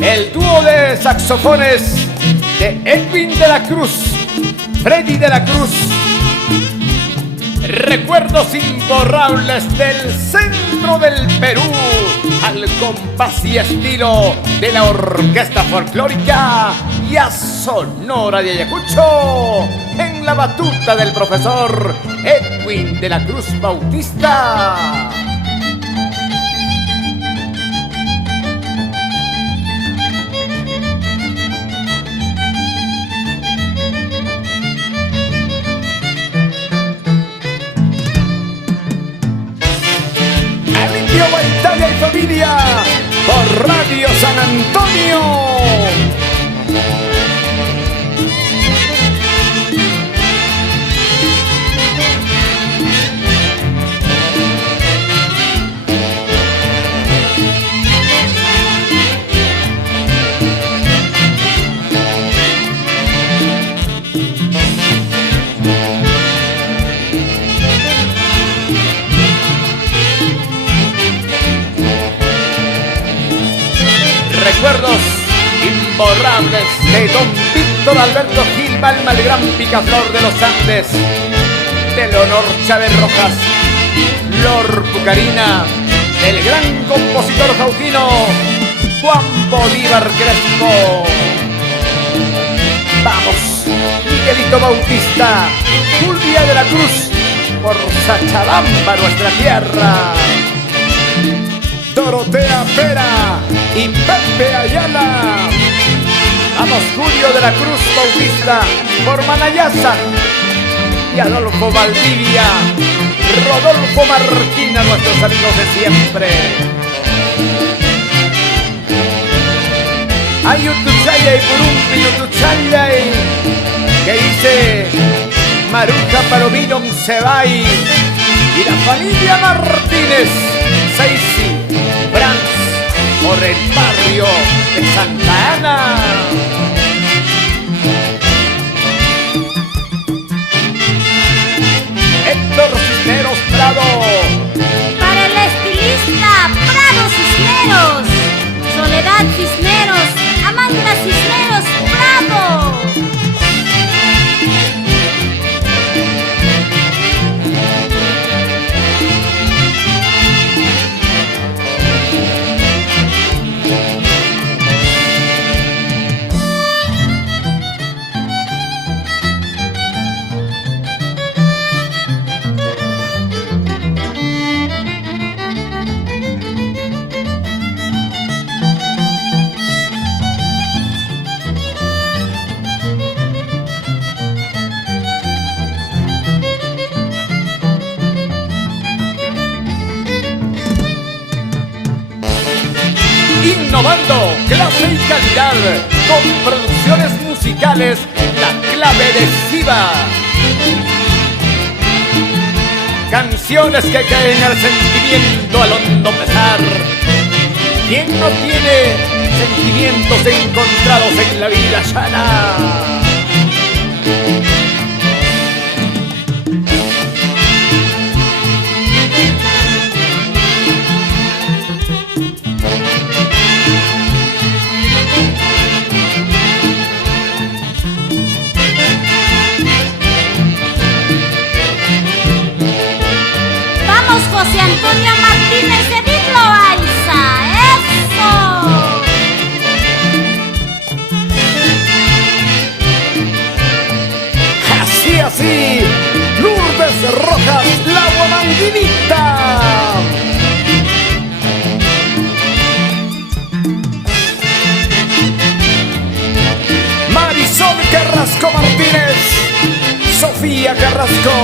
el dúo de saxofones de Edwin de la Cruz, Freddy de la Cruz. Recuerdos imborrables del centro del Perú, al compás y estilo de la orquesta folclórica y a Sonora de Ayacucho, en la batuta del profesor Edwin de la Cruz Bautista. Italia y familia por Radio San Antonio. Recuerdos imborrables de don Víctor Alberto Gil Balma, el gran picaflor de los Andes, de Leonor Chávez Rojas, Lor Pucarina, el gran compositor jautino Juan Bolívar Crespo. Vamos, Miguelito Bautista, Julia de la Cruz, por Sachabamba, nuestra tierra. Dorotea Pera y Pepe Ayala. Vamos, Julio de la Cruz Bautista por Manayasa y Adolfo Valdivia, Rodolfo Marquina, nuestros amigos de siempre. Hay Utuchaya y Purumpi Utuchaya, que dice Maruja Palomino Sebay y la familia Martínez, Seisi Brands, por el barrio de Santa Ana. Héctor Cisneros Prado. Para el estilista Prado Cisneros, Soledad Cisneros, Amanda Cisneros Prado. Innovando clase y calidad con producciones musicales, La Clave de Siva. Canciones que caen al sentimiento, al hondo pesar. ¿Quién no tiene sentimientos encontrados en la vida llana? José Antonio Martínez de Loaiza, ¡eso! Así, Lourdes Rojas, la guamanguinita. Marisol Carrasco Martínez, Sofía Carrasco,